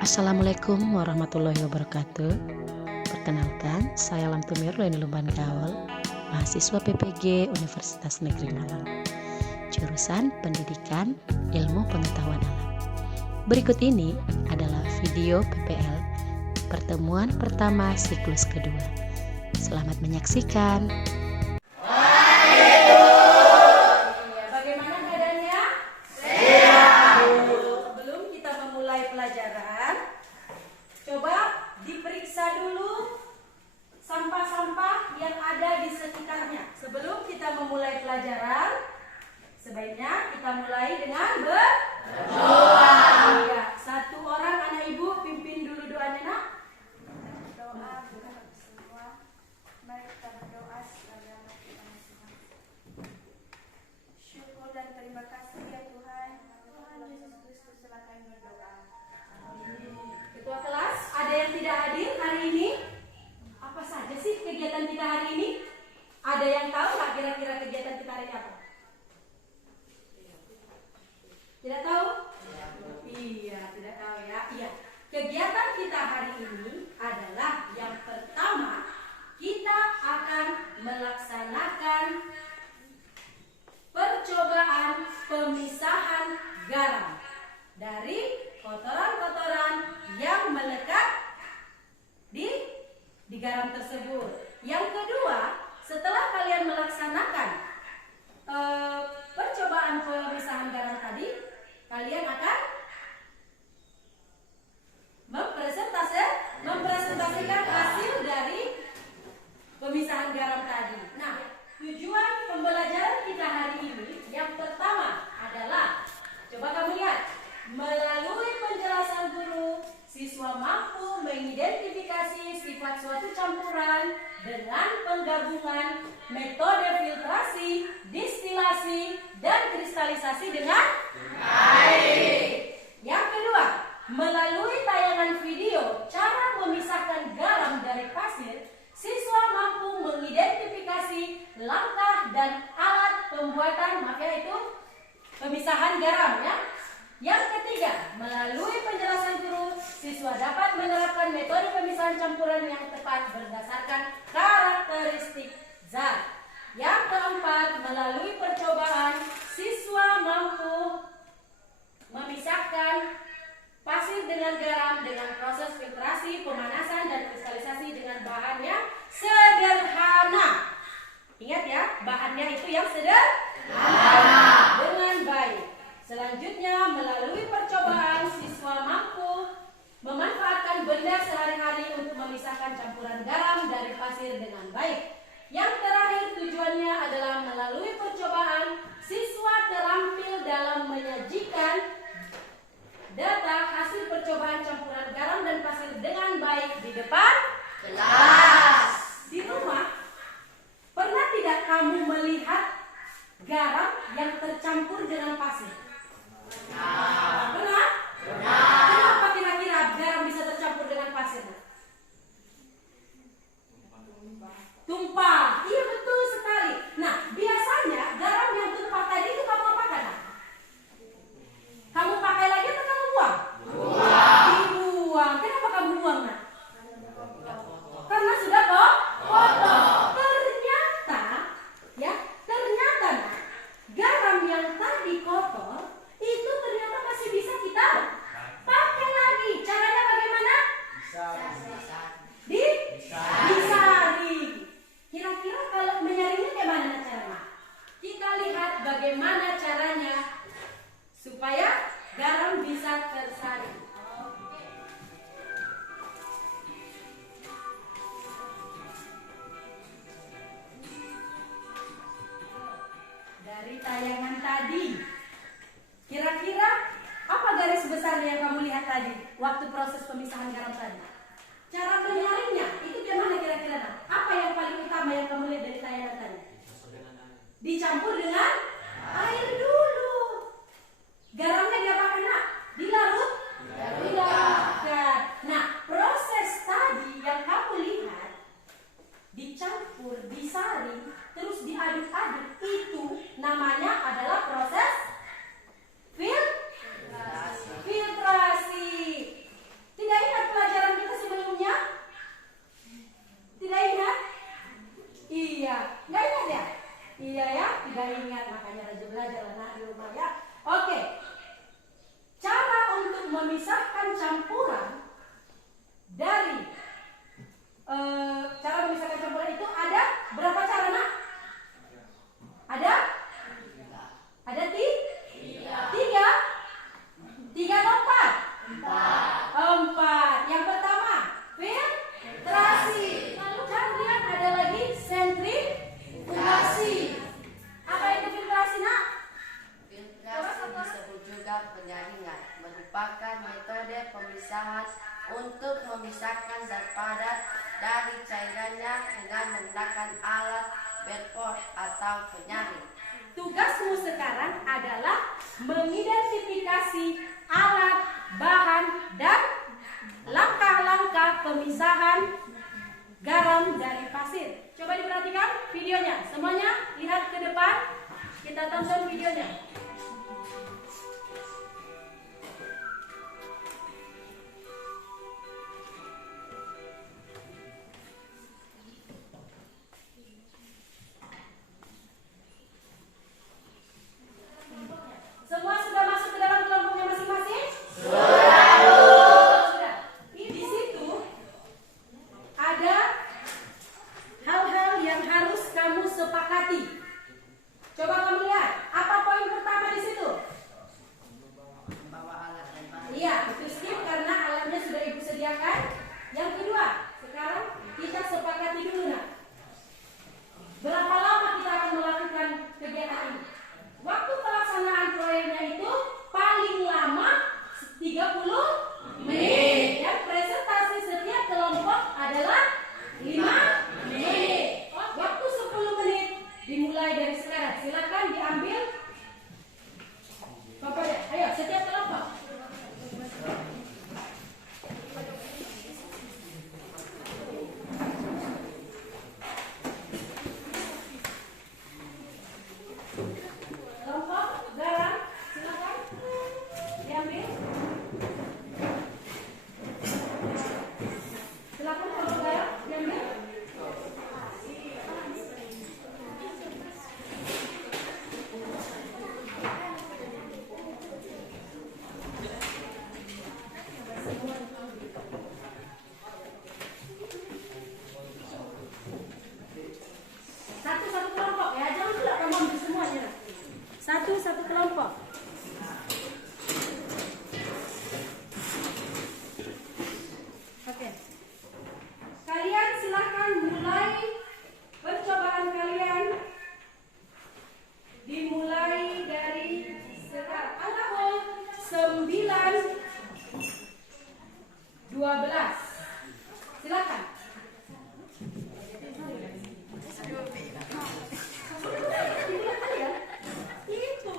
Assalamualaikum warahmatullahi wabarakatuh. Perkenalkan, saya Lamtumir Leni Lumban Gaul, mahasiswa PPG Universitas Negeri Malang, jurusan Pendidikan Ilmu Pengetahuan Alam. Berikut ini adalah video PPL pertemuan pertama siklus kedua. Selamat menyaksikan. Bagaimana keadaannya? Sehat. Sebelum kita memulai pelajaran, coba diperiksa dulu sampah-sampah yang ada di sekitarnya. Sebelum kita memulai pelajaran, sebaiknya kita mulai dengan berdoa. Ya, satu orang anak ibu pimpin dulu doanya, nak. Doa bukan semua. Mari kita berdoa sebagai anak Tuhan. Syukur dan terima kasih ya Tuhan. Tuhan Yesus Kristus telah kami berdoa. Ketua kelas, ada yang tidak hadir hari ini? Apa saja sih kegiatan kita hari ini? Ada yang tahu nggak kira-kira kegiatan kita hari ini apa? Tidak tahu? Iya, tidak tahu ya. Iya. Kegiatan kita hari ini adalah yang pertama, kita akan melaksanakan percobaan pemisahan garam dari kotoran-kotoran yang melekat di garam tersebut. Yang kedua, setelah kalian melaksanakan percobaan pemisahan garam tadi, kalian akan mempresentasikan hasil dari pemisahan garam tadi. Nah, tujuan pembelajaran kita hari ini yang pertama adalah, coba kamu lihat, melalui penjelasan guru, siswa mampu mengidentifikasi sifat suatu campuran dengan penggabungan metode filtrasi, distilasi, dan kristalisasi dengan baik. Yang kedua, melalui tayangan video cara memisahkan garam dari pasir, siswa mampu mengidentifikasi langkah dan alat pembuatan, itu pemisahan garam ya. Yang ketiga, melalui penjelasan guru, siswa dapat menerapkan metode pemisahan campuran yang tepat berdasarkan karakteristik zat. Yang keempat, melalui percobaan, siswa mampu memisahkan pasir dengan garam dengan proses filtrasi, pemanasan, dan kristalisasi dengan bahan yang sederhana. Ingat ya, bahannya itu yang sederhana dengan baik. Selanjutnya, melalui percobaan, siswa mampu memanfaatkan benda sehari-hari untuk memisahkan campuran garam dari pasir dengan baik. Yang terakhir, tujuannya adalah melalui percobaan, siswa terampil dalam menyajikan data hasil percobaan campuran garam dan pasir dengan baik di depan kelas. Di rumah, pernah tidak kamu melihat garam yang tercampur dengan pasir? Pernah? Kenapa kira-kira garam bisa tercampur dengan pasir? Tumpah. Iya, betul sekali. Nah, biasanya garam yang tumpah tadi itu kamu apakan? Kamu pakai lagi atau kamu buang? Dibuang. Kenapa kamu buang, nak? Karena sudah kotor. Ternyata nak, garam yang tadi kotor itu ternyata masih bisa kita pakai lagi. Caranya bagaimana? Disaring. Kira-kira kalau menyaringnya bagaimana caranya? Kita lihat bagaimana caranya supaya garam bisa tersaring. Dari tayangan tadi, kira-kira apa garis besar yang kamu lihat tadi waktu proses pemisahan garam tadi? Cara menyaringnya itu gimana kira-kira? Apa yang paling utama yang kamu lihat dari tayangan tadi? Dicampur dengan air dulu. Garamnya diapakan, nak? Dilarut? Dilarutkan. Nah, proses tadi yang kamu lihat dicampur, disaring, terus diaduk-aduk, itu namanya adalah proses filtrasi. memisahkan campuran dari cara memisahkan campuran itu ada berapa cara, Nak? Ada tiga. Tiga atau empat? Empat. Yang pertama filtrasi. Lalu kemudian ada lagi sentrifugasi. Apa itu filtrasi, Nak? Filtrasi disebut juga penyaringan, merupakan metode pemisahan untuk memisahkan zat padat dari cairannya dengan menggunakan alat Bedford atau penyaring. Tugasmu sekarang adalah mengidentifikasi alat, bahan, dan langkah-langkah pemisahan garam dari pasir. Coba diperhatikan videonya. Semuanya lihat ke depan. Kita tonton videonya. Semua sudah masuk ke dalam kelompoknya masing-masing? Sudah. Di situ ada hal-hal yang harus kamu sepakati. Coba kamu lihat, apa poin pertama di situ? Membawa alat dan bahan. Iya, itu skip karena alatnya sudah Ibu sediakan. Yang kedua, sekarang kita sepakati dulu, Nak. Berapa lama kita akan melakukan kegiatan ini? Waktu pelaksanaan proyeknya itu paling lama 30 menit. Dan presentasi setiap kelompok adalah 5 menit. Waktu 10 menit dimulai dari sekarang. Silakan diambil papernya. Ayo, setiap kelompok. Kelompok garam, silakan diambil. Silakan kelompok garam diambil. Satu-satu kelompok ya, jangan pula kamu ambil semuanya. Satu-satu kelompok. Oke. Kalian silahkan mulai percobaan kalian. Dimulai dari sekarang. Tanggal 9/12. Silakan. Itu.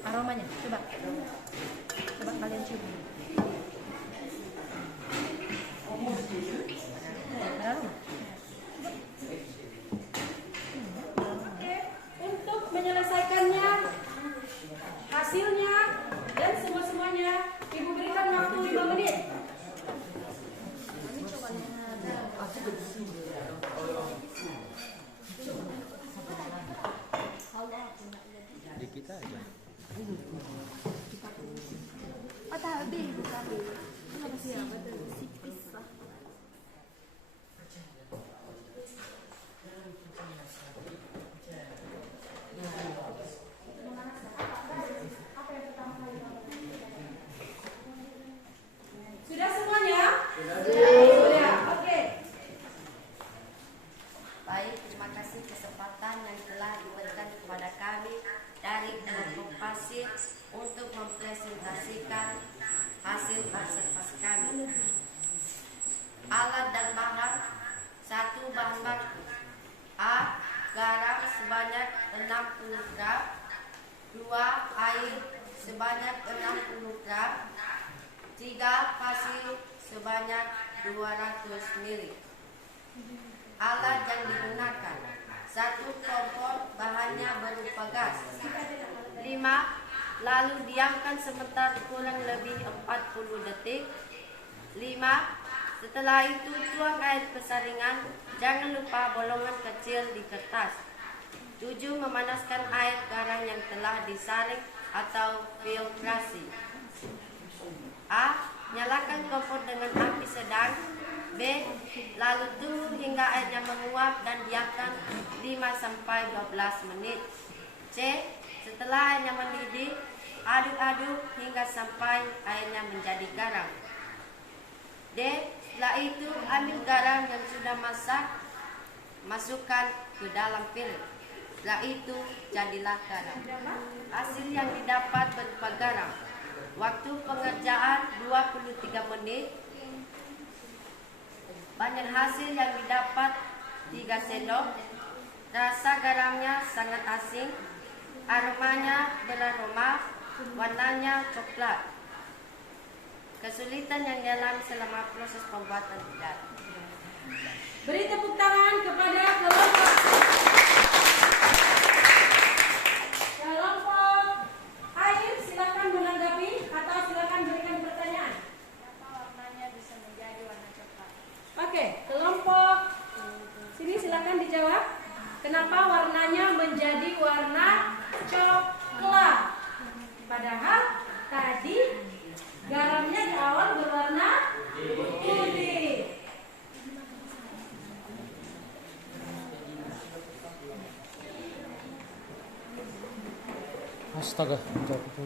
Aromanya, coba kalian cium. Beraroma. Oke, untuk menyelesaikannya, hasilnya dan semuanya, Ibu berikan waktu 5 menit. Kita aja. Oh, tabi, bukan. Apa siapa tuh? Sipis lah. Sudah semuanya? Sudah. Oke. Baik, terima kasih kesempatan yang telah sebanyak 60 gram, 2. Air sebanyak 60 gram, 3. Pasir sebanyak 200 ml. Alat yang digunakan: 1. Kompor, bahannya berupa gas. 5. Lalu diamkan sebentar kurang lebih 40 detik. 5. Setelah itu tuang air persaringan, jangan lupa bolongan kecil di kertas. 7. Memanaskan air garam yang telah disaring atau filtrasi. A. Nyalakan kompor dengan api sedang. B. Lalu tunggu hingga airnya menguap dan diamkan 5-12 menit. C. Setelah airnya mendidih, aduk-aduk hingga sampai airnya menjadi garam. D. Setelah itu ambil garam yang sudah masak, masukkan ke dalam piring. Setelah itu jadilah garam. Hasil yang didapat berupa garam. Waktu pengerjaan 23 menit. Banyak hasil yang didapat 3 sendok. Rasa garamnya sangat asing. Aromanya beraroma, warnanya coklat. Kesulitan yang dialami selama proses pembuatan garam. Beri tepuk tangan kepada kelompok air. Silakan menanggapi atau silakan berikan pertanyaan. Kenapa warnanya bisa menjadi warna coklat? Oke, kelompok sini silakan dijawab. Kenapa warnanya menjadi warna coklat? Padahal tadi garamnya di awal berwarna putih. Astaga, jawab itu.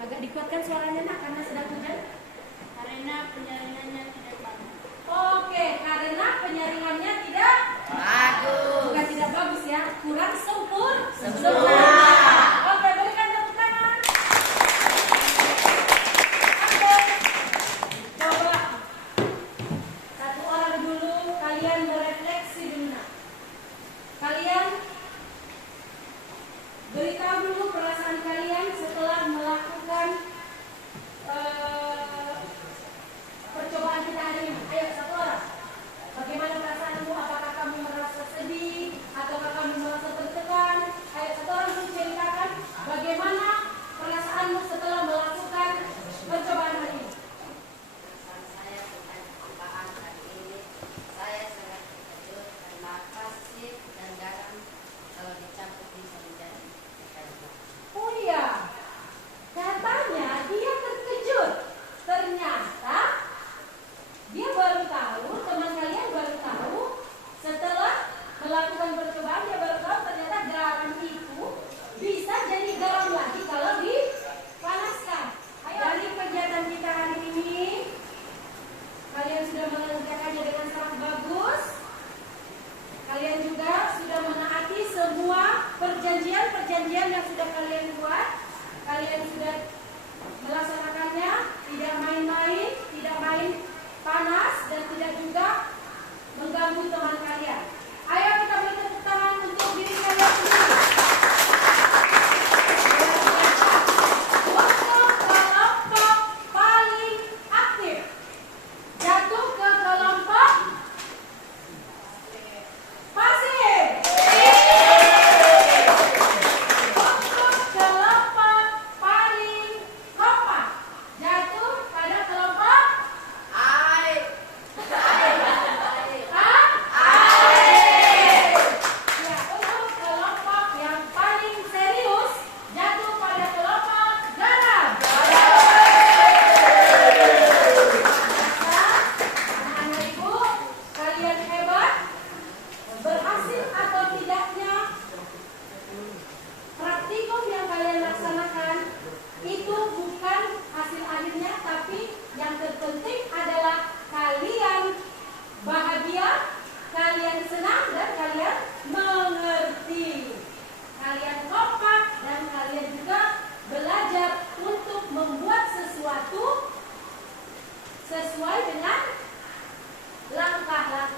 Agak dikuatkan suaranya nak karena sedang hujan. Karena penyaringannya tidak bagus. Oke, karena penyaringannya tidak Bagus. bukan tidak bagus ya, kurang sempurna. Oke, berikan tepuk tangan. Oke, coba satu orang dulu kalian berefleksi dulu nak. Kalian beritahu dulu perasaan kalian setelah melakukan percobaan kita hari ini. Ayo satu orang. Bagaimana perasaanmu? Apakah kamu merasa sedih ataukah kamu merasa tertekan? Ayo satu orang ceritakan bagaimana perasaanmu setelah melakukan percobaan hari ini. Perasaan saya tentang percobaan hari ini, saya sangat terkejut karena pasir dan garam kalau dicampur bisa menjadi garam. Oh iya, katanya dia terkejut. Ternyata dia baru tahu, teman kalian baru tahu setelah melakukan percobaan, dia baru tahu ternyata garam itu bisa jadi garam lagi kalau dipanaskan. Dari kegiatan kita hari ini, kalian sudah mengerjakannya dengan sangat bagus. Kalian juga sudah menaati semua perjanjian-perjanjian yang sudah kalian buat. Kalian sudah melaksanakannya, tidak main-main, tidak main panas, dan tidak juga mengganggu teman kalian. Ayo kita beri tepuk tangan untuk diri kalian sendiri. Untuk kelompok paling aktif, jatuh ke kelompok pasir. Untuk kelompok paling kompak, jatuh pada kelompok Air. Ya, untuk kelompok yang paling serius, jatuh pada kelompok garam. Anak-anak ibu, kalian hebat. Berhasil atau tidaknya praktikum yang kalian laksanakan itu bukan hasil akhirnya, tapi yang terpenting adalah kalian bahagia, kalian senang, dan kalian mengerti. Kalian kompak dan kalian juga belajar untuk membuat sesuatu sesuai dengan langkah-langkah